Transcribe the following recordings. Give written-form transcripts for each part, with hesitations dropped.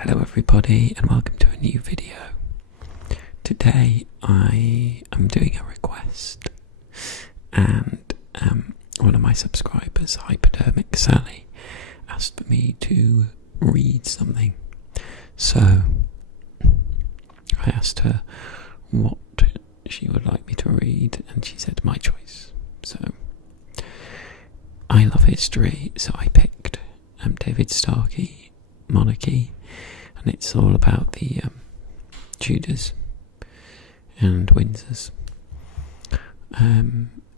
Hello everybody and welcome to a new video. Today I am doing a request and one of my subscribers, Hypodermic Sally, asked for me to read something. So I asked her what she would like me to read and she said my choice. So I love history, so I picked David Starkey, Monarchy, and it's all about the Tudors and Windsors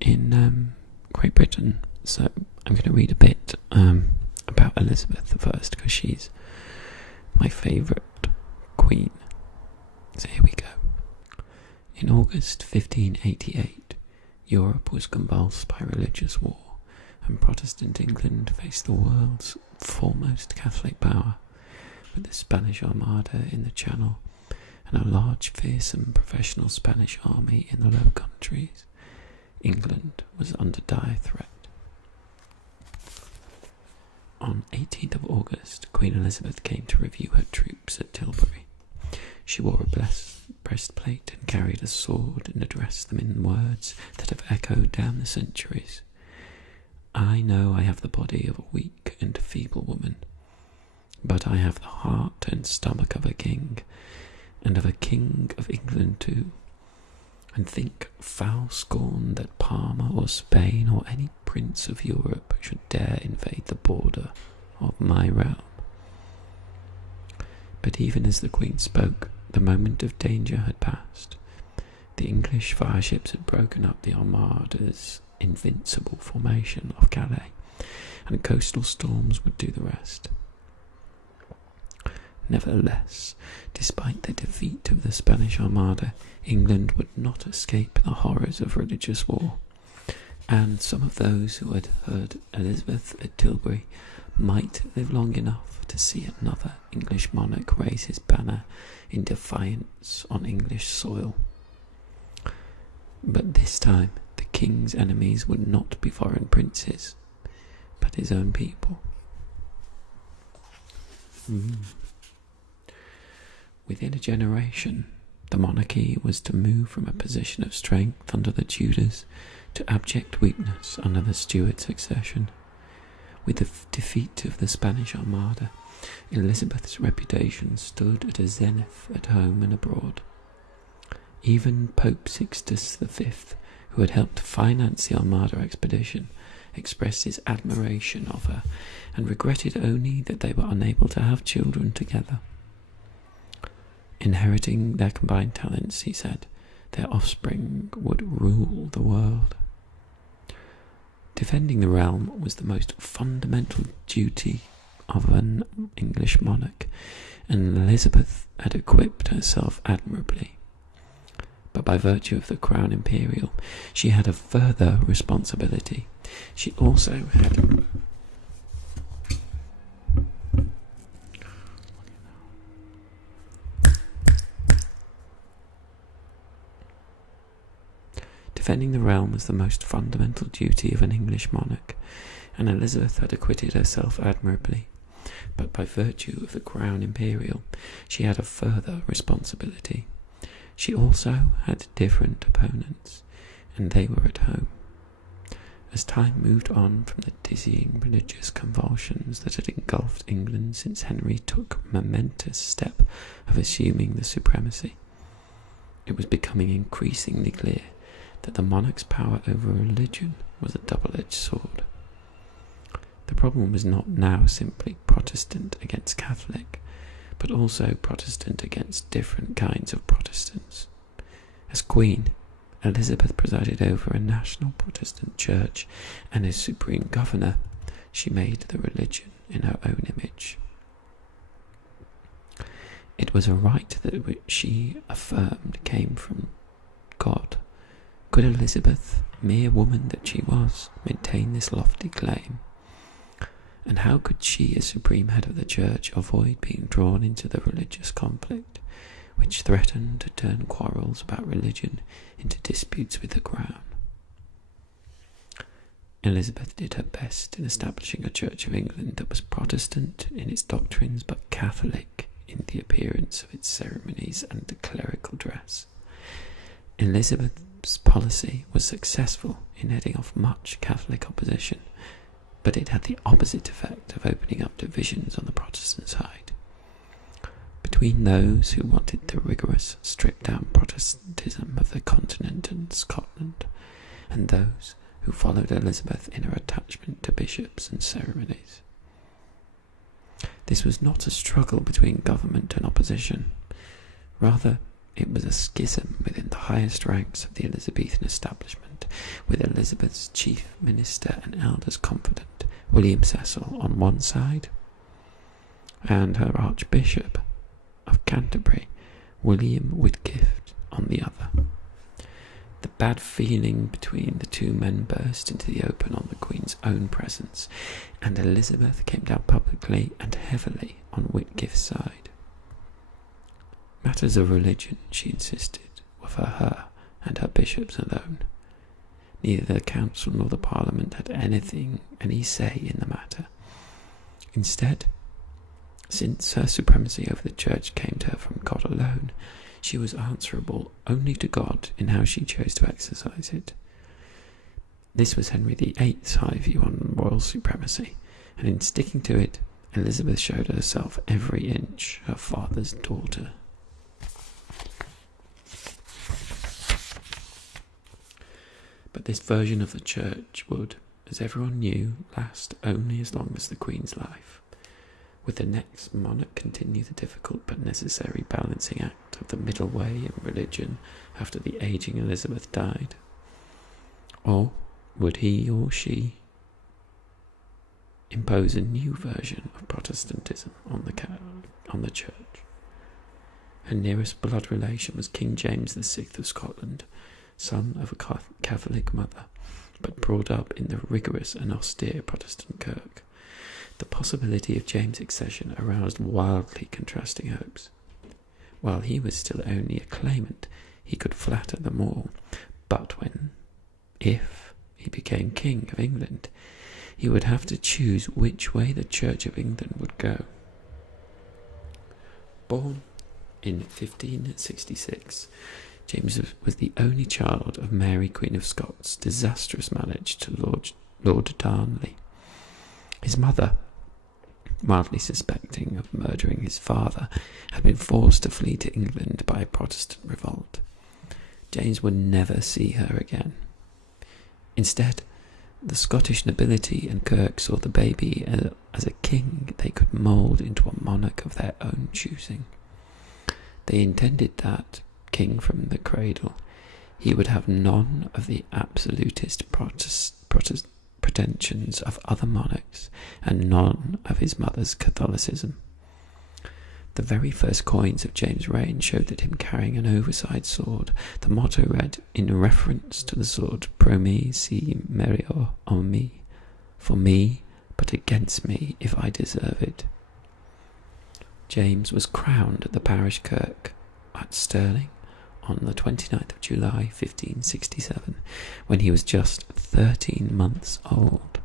in Great Britain. So I'm going to read a bit about Elizabeth first because she's my favourite queen. So here we go. In August 1588, Europe was convulsed by religious war, and Protestant England faced the world's foremost Catholic power, with the Spanish Armada in the Channel and a large, fearsome professional Spanish army in the Low Countries. England was under dire threat. On 18th of August, Queen Elizabeth came to review her troops at Tilbury. She wore a breastplate and carried a sword and addressed them in words that have echoed down the centuries. I know I have the body of a weak and feeble woman, but I have the heart and stomach of a king, and of a king of England too, and think foul scorn that Parma or Spain or any prince of Europe should dare invade the border of my realm. But even as the Queen spoke, the moment of danger had passed. The English fireships had broken up the Armada's invincible formation of Calais, and coastal storms would do the rest. Nevertheless, despite the defeat of the Spanish Armada, England would not escape the horrors of religious war, and some of those who had heard Elizabeth at Tilbury might live long enough to see another English monarch raise his banner in defiance on English soil. But this time, the king's enemies would not be foreign princes, but his own people. Within a generation, the monarchy was to move from a position of strength under the Tudors to abject weakness under the Stuart succession. With the defeat of the Spanish Armada, Elizabeth's reputation stood at a zenith at home and abroad. Even Pope Sixtus V, who had helped finance the Armada expedition, expressed his admiration of her and regretted only that they were unable to have children together. Inheriting their combined talents, he said, their offspring would rule the world. Defending the realm was the most fundamental duty of an English monarch, and Elizabeth had equipped herself admirably. But by virtue of the crown imperial, she had a further responsibility. She also had Defending the realm was the most fundamental duty of an English monarch, and Elizabeth had acquitted herself admirably. But by virtue of the crown imperial, she had a further responsibility. She also had different opponents, and they were at home. As time moved on from the dizzying religious convulsions that had engulfed England since Henry took a momentous step of assuming the supremacy, it was becoming increasingly clear that the monarch's power over religion was a double-edged sword. The problem was not now simply Protestant against Catholic, but also Protestant against different kinds of Protestants. As Queen, Elizabeth presided over a national Protestant church, and as supreme governor, she made the religion in her own image. It was a right that which she affirmed came from God. Could Elizabeth, mere woman that she was, maintain this lofty claim? And how could she, as supreme head of the church, avoid being drawn into the religious conflict, which threatened to turn quarrels about religion into disputes with the crown? Elizabeth did her best in establishing a Church of England that was Protestant in its doctrines but Catholic in the appearance of its ceremonies and the clerical dress. Elizabeth's policy was successful in heading off much Catholic opposition, but it had the opposite effect of opening up divisions on the Protestant side. Between those who wanted the rigorous, stripped-down Protestantism of the continent and Scotland, and those who followed Elizabeth in her attachment to bishops and ceremonies. This was not a struggle between government and opposition. Rather, it was a schism within the highest ranks of the Elizabethan establishment, with Elizabeth's chief minister and elders confidant, William Cecil, on one side, and her Archbishop of Canterbury, William Whitgift, on the other. The bad feeling between the two men burst into the open on the Queen's own presence, and Elizabeth came down publicly and heavily on Whitgift's side. Matters of religion, she insisted, were for her and her bishops alone. Neither the council nor the parliament had any say in the matter. Instead, since her supremacy over the church came to her from God alone, she was answerable only to God in how she chose to exercise it. This was Henry VIII's high view on royal supremacy, and in sticking to it, Elizabeth showed herself every inch her father's daughter. But this version of the church would, as everyone knew, last only as long as the Queen's life. Would the next monarch continue the difficult but necessary balancing act of the middle way in religion after the ageing Elizabeth died? Or would he or she impose a new version of Protestantism on the church? Her nearest blood relation was King James VI of Scotland, son of a Catholic mother, but brought up in the rigorous and austere Protestant kirk. The possibility of James' accession aroused wildly contrasting hopes. While he was still only a claimant, he could flatter them all, but if he became King of England, he would have to choose which way the Church of England would go. Born in 1566, James was the only child of Mary, Queen of Scots' disastrous marriage to Lord Darnley. His mother, mildly suspecting of murdering his father, had been forced to flee to England by a Protestant revolt. James would never see her again. Instead, the Scottish nobility and kirk saw the baby as a king they could mould into a monarch of their own choosing. They intended that, king from the cradle, he would have none of the absolutist pretensions of other monarchs, and none of his mother's Catholicism. The very first coins of James' reign showed that him carrying an oversized sword. The motto read, in reference to the sword, Pro me si merior en me, for me, but against me if I deserve it. James was crowned at the parish kirk at Stirling on the 29th of July 1567, when he was just 13 months old.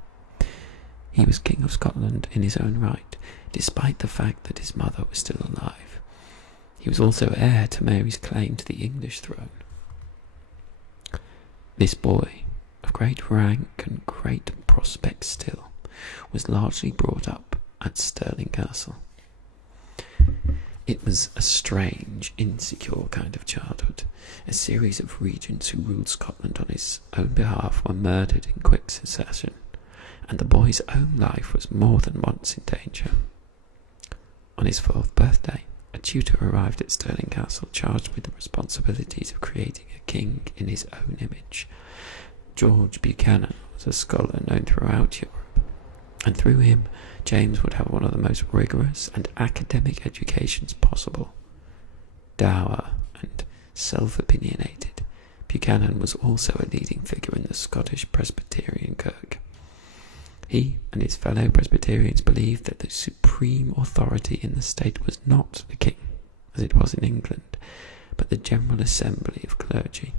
He was King of Scotland in his own right, despite the fact that his mother was still alive. He was also heir to Mary's claim to the English throne. This boy, of great rank and great prospects still, was largely brought up at Stirling Castle. It was a strange, insecure kind of childhood. A series of regents who ruled Scotland on his own behalf were murdered in quick succession, and the boy's own life was more than once in danger. On his 4th birthday, a tutor arrived at Stirling Castle charged with the responsibilities of creating a king in his own image. George Buchanan was a scholar known throughout Europe, and through him James would have one of the most rigorous and academic educations possible. Dour and self-opinionated, Buchanan was also a leading figure in the Scottish Presbyterian kirk. He and his fellow Presbyterians believed that the supreme authority in the state was not the king, as it was in England, but the General Assembly of clergy.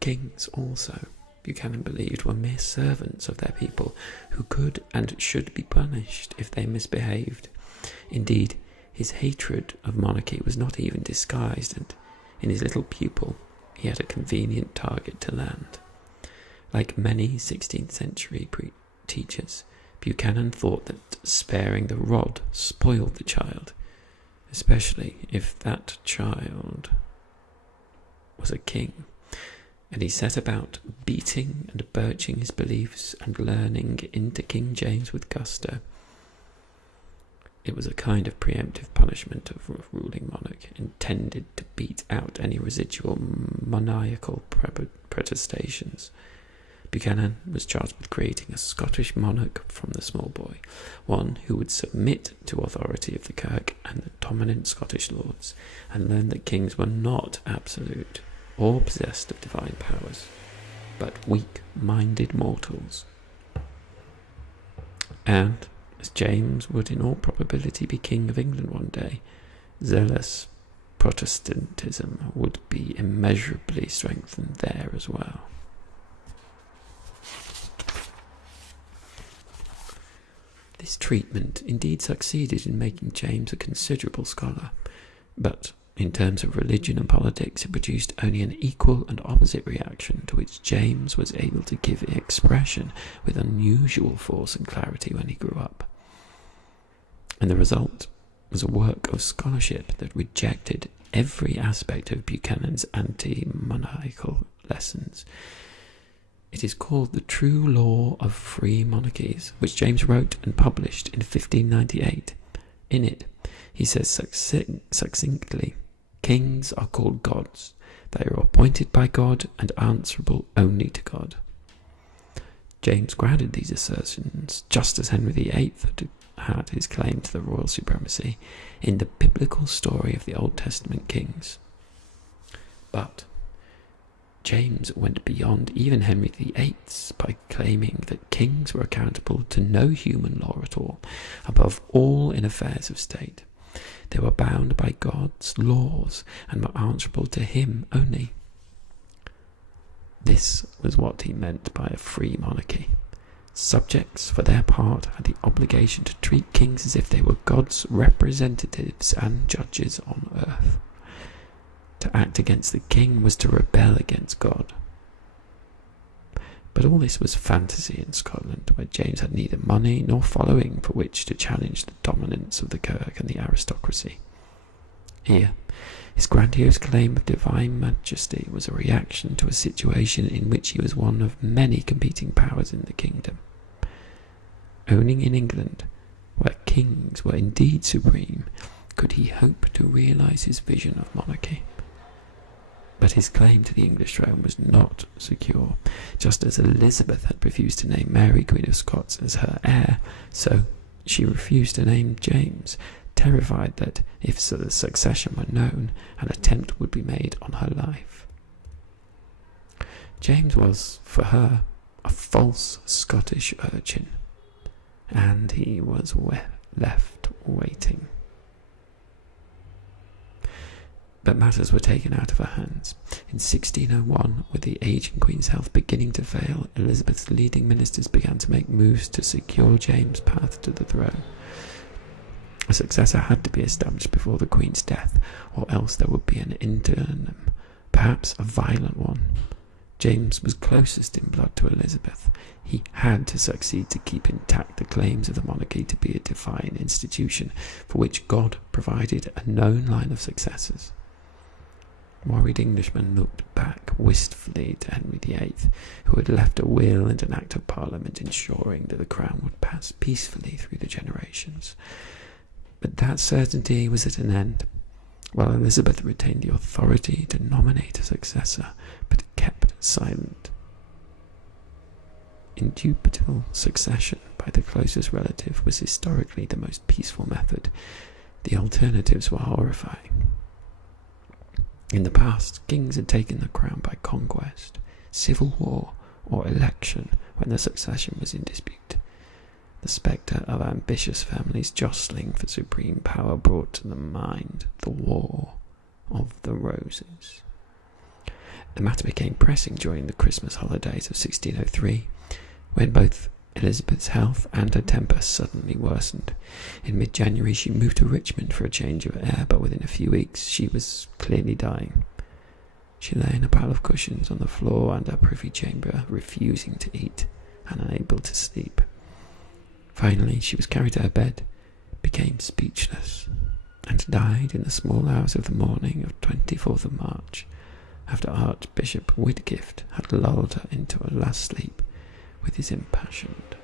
Kings also, Buchanan believed were mere servants of their people who could and should be punished if they misbehaved. Indeed, his hatred of monarchy was not even disguised, and in his little pupil he had a convenient target to land. Like many 16th century teachers, Buchanan thought that sparing the rod spoiled the child, especially if that child was a king, and he set about beating and birching his beliefs and learning into King James with gusto. It was a kind of preemptive punishment of a ruling monarch, intended to beat out any residual maniacal protestations. Buchanan was charged with creating a Scottish monarch from the small boy, one who would submit to authority of the Kirk and the dominant Scottish lords, and learn that kings were not absolute or possessed of divine powers, but weak-minded mortals. And, as James would in all probability be King of England one day, zealous Protestantism would be immeasurably strengthened there as well. This treatment indeed succeeded in making James a considerable scholar, but in terms of religion and politics it produced only an equal and opposite reaction, to which James was able to give expression with unusual force and clarity when he grew up. And the result was a work of scholarship that rejected every aspect of Buchanan's anti-monarchical lessons. It is called The True Law of Free Monarchies, which James wrote and published in 1598. In it, he says succinctly, "Kings are called gods. They are appointed by God and answerable only to God." James grounded these assertions, just as Henry VIII had his claim to the royal supremacy, in the biblical story of the Old Testament kings. But James went beyond even Henry VIII's by claiming that kings were accountable to no human law at all, above all in affairs of state. They were bound by God's laws and were answerable to him only. This was what he meant by a free monarchy. Subjects, for their part, had the obligation to treat kings as if they were God's representatives and judges on earth. To act against the king was to rebel against God. But all this was fantasy in Scotland, where James had neither money nor following for which to challenge the dominance of the Kirk and the aristocracy. Here, his grandiose claim of divine majesty was a reaction to a situation in which he was one of many competing powers in the kingdom. Only in England, where kings were indeed supreme, could he hope to realise his vision of monarchy. But his claim to the English throne was not secure. Just as Elizabeth had refused to name Mary, Queen of Scots, as her heir, so she refused to name James, terrified that, if the succession were known, an attempt would be made on her life. James was, for her, a false Scottish urchin, and he was left waiting. But matters were taken out of her hands. In 1601, with the aging Queen's health beginning to fail, Elizabeth's leading ministers began to make moves to secure James' path to the throne. A successor had to be established before the Queen's death, or else there would be an interim, perhaps a violent one. James was closest in blood to Elizabeth. He had to succeed to keep intact the claims of the monarchy to be a divine institution, for which God provided a known line of successors. Worried Englishmen looked back wistfully to Henry VIII, who had left a will and an Act of Parliament ensuring that the crown would pass peacefully through the generations. But that certainty was at an end, while Elizabeth retained the authority to nominate a successor, but kept silent. Indubitable succession by the closest relative was historically the most peaceful method. The alternatives were horrifying. In the past, kings had taken the crown by conquest, civil war, or election when the succession was in dispute. The spectre of ambitious families jostling for supreme power brought to the mind the War of the Roses. The matter became pressing during the Christmas holidays of 1603, when both Elizabeth's health and her temper suddenly worsened. In mid-January she moved to Richmond for a change of air, but within a few weeks she was clearly dying. She lay in a pile of cushions on the floor and her privy chamber, refusing to eat and unable to sleep. Finally she was carried to her bed, became speechless, and died in the small hours of the morning of 24th of March, after Archbishop Whitgift had lulled her into a last sleep with his impassioned